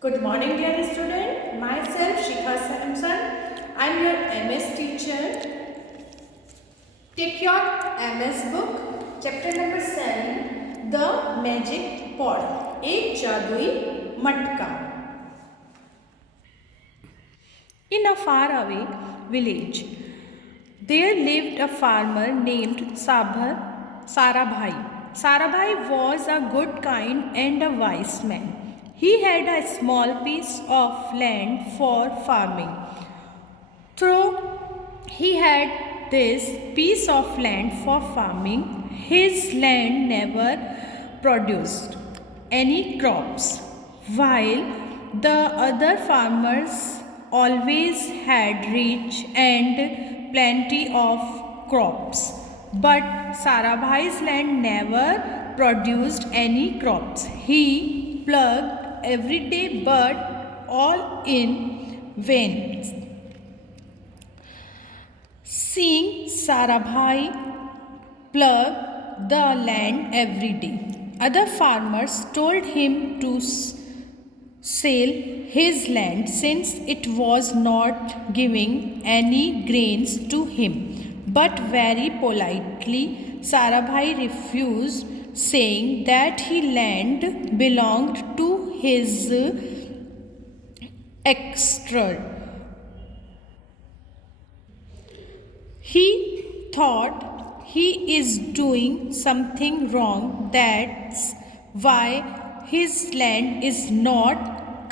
Good morning, dear student. Myself, Shikha Samson. I am your MS teacher. Take your MS book, chapter number 7, The Magic Pot. एक जादुई मटका. In a faraway village, there lived a farmer named Sarabhai. Sarabhai was a good, kind, and a wise man. He had a small piece of land for farming. Though he had this piece of land for farming, his land never produced any crops, while the other farmers always had rich and plenty of crops. But Sarabhai's land never produced any crops. He plugged every day, but all in vain. Seeing Sarabhai plug the land every day, other farmers told him to sell his land since it was not giving any grains to him. But very politely, Sarabhai refused, saying that his land belonged to his extra. He thought he is doing something wrong, that's why his land is not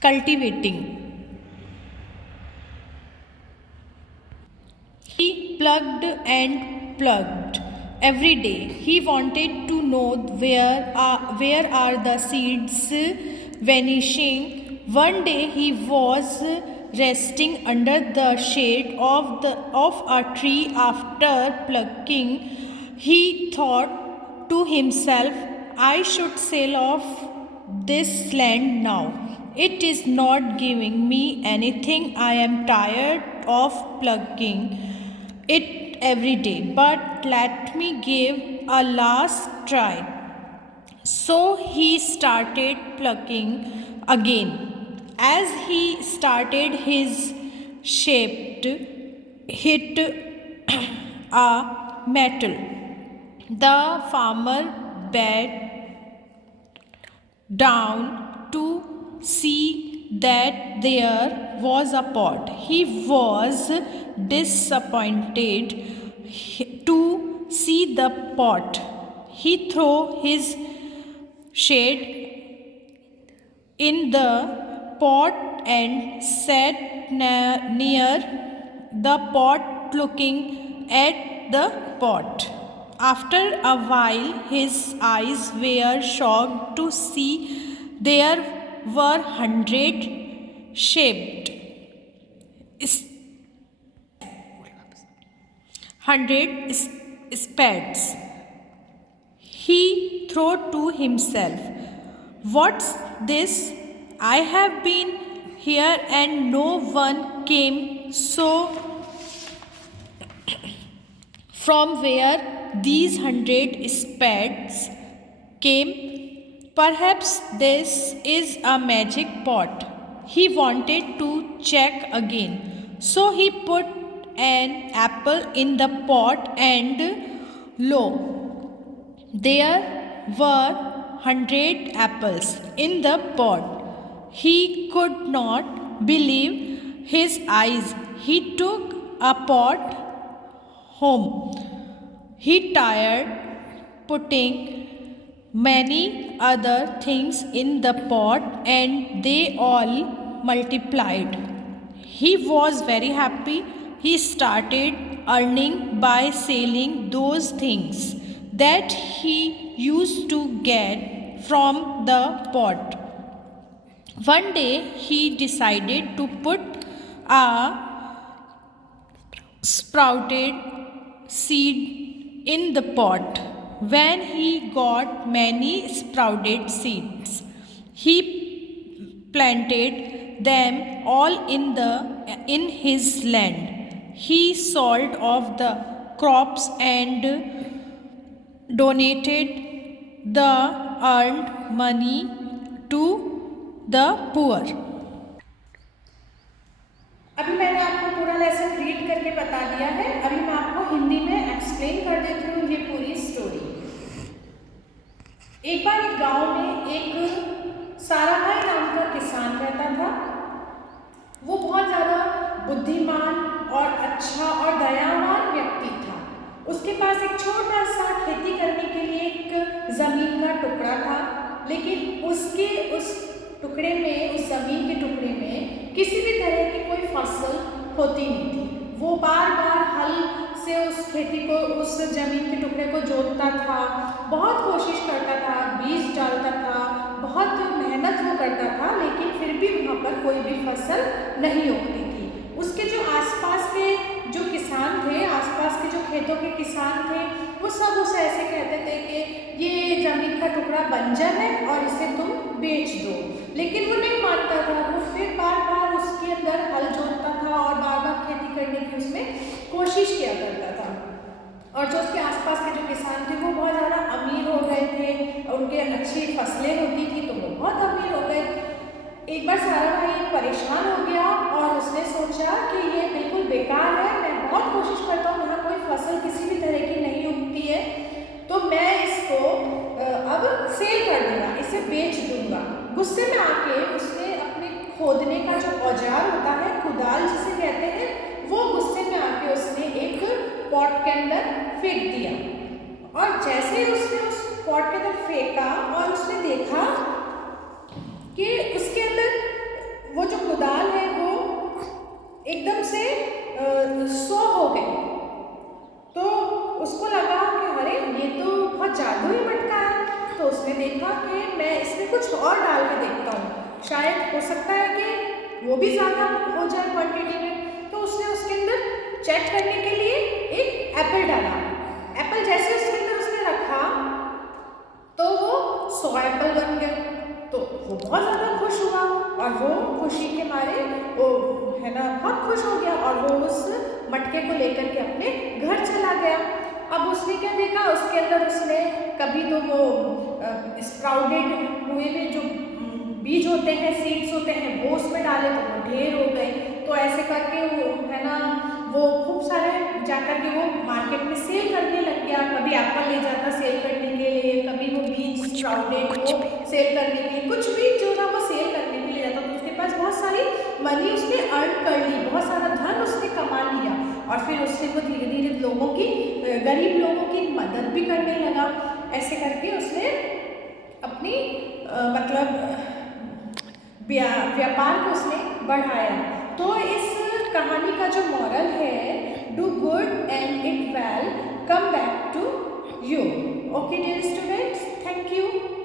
cultivating. He plugged and plugged every day. He wanted to know where are the seeds vanishing. One day he was resting under the shade of a tree after plucking. He thought to himself, I should sell off this land now. It is not giving me anything. I am tired of plucking it every day, but let me give a last try. So he started plucking again. As he started, his shaft hit a metal. The farmer bent down to see that there was a pot. He was disappointed to see the pot. He threw his shade in the pot and sat near the pot looking at the pot. After a while, his eyes were shocked to see there were 100 spades. He thought to himself, what's this? I have been here and no one came, so from where these 100 spades came, perhaps this is a magic pot. He wanted to check again, so he put an apple in the pot and lo, there were 100 apples in the pot. He could not believe his eyes. He took a pot home. He tried putting many other things in the pot and they all multiplied. He was very happy. He started earning by selling those things that he used to get from the pot. One day he decided to put a sprouted seed in the pot. When he got many sprouted seeds, he planted them all in his land. He sold off the crops and donated the earned money to the poor. अभी मैंने आपको पूरा lesson read करके बता दिया है, अभी मैं आपको हिंदी में एक्सप्लेन कर देती हूँ ये पूरी स्टोरी। एक बार एक गांव में एक साराभाई नाम का किसान रहता था। वो बहुत ज़्यादा बुद्धिमान और अच्छा और दयावान व्यक्ति था। उसके पास एक छोटा सा खेती करने के लिए एक ज़मीन का टुकड़ा था, लेकिन उसके उस टुकड़े में, उस ज़मीन के टुकड़े में किसी भी तरह की कोई फसल होती नहीं थी। वो बार बार हल से उस खेती को, उस ज़मीन के टुकड़े को जोतता था, बहुत कोशिश करता था, बीज डालता था, बहुत मेहनत वो करता था, लेकिन फिर भी वहाँ पर कोई भी फसल नहीं उगती थी। उसके जो आसपास के जो किसान थे, आसपास के जो खेतों के किसान थे, वो सब उसे ऐसे कहते थे कि ये ज़मीन का टुकड़ा बंजर है और इसे तुम बेच दो, लेकिन वो नहीं मानता था। वो फिर बार बार उसके अंदर हल जोतता था और बार बार खेती करने की उसमें कोशिश किया करता था। और जो उसके आसपास के जो किसान थे वो बहुत ज़्यादा अमीर हो गए थे, उनके अच्छी फसलें होती थी तो वो बहुत अमीर हो गए। एक बार साराभाई परेशान हो गया और उसने सोचा कि ये बिल्कुल बेकार है, मैं बहुत कोशिश करता हूँ, यहाँ कोई फसल किसी भी तरह की नहीं उगती है, तो मैं इसको अब सेल कर दूँगा, इसे बेच दूँगा। गुस्से में आके उसने अपने खोदने का जो औजार होता है, कुदाल जिसे कहते हैं, वो गुस्से में आके उसने एक पॉट के अंदर फेंक दिया। और जैसे ही उसने उस पॉट के अंदर फेंका और उसने देखा कि उसके अंदर वो जो कुदाल है वो एकदम से सो हो गई। तो उसको लगा कि अरे ये तो बहुत जादुई मटका है। तो उसने देखा कि मैं इसमें कुछ और डाल के देखता हूँ, शायद हो सकता है कि वो भी ज़्यादा हो जाए क्वांटिटी में। तो उसने उसके अंदर चेक करने के लिए एक एप्पल डाला। एप्पल जैसे उसके अंदर उसने रखा तो वो 100 एप्पल बन गए। तो वो बहुत ज़्यादा खुश हुआ और वो खुशी के मारे वो है ना बहुत खुश हो गया और वो उस मटके को लेकर के अपने घर चला गया। अब उसने क्या देखा, उसके अंदर उसने कभी तो वो स्प्राउटेड हुए हुए जो बीज होते हैं, सीड्स होते हैं, वो उसमें डाले तो वो ढेर हो गए। तो ऐसे करके वो है ना वो खूब सारे जाकर के वो मार्केट में सेल करने लग गया। कभी एप्पल ले जाता सेल करने के लिए, कभी वो बीज स्प्राउटेड वो सेल करने के लिए, कुछ भी जो था वो सेल करने के लिए जाता। तो उसके पास बहुत सारी मनी उसने अर्न कर ली, बहुत सारा धन उसने कमा लिया और फिर उससे वो धीरे धीरे लोगों की, गरीब लोगों की मदद भी करने लगा। ऐसे करके उसने अपनी मतलब व्यापार को उसने बढ़ाया। तो इस कहानी का जो मॉरल है, do good and it will come back to you.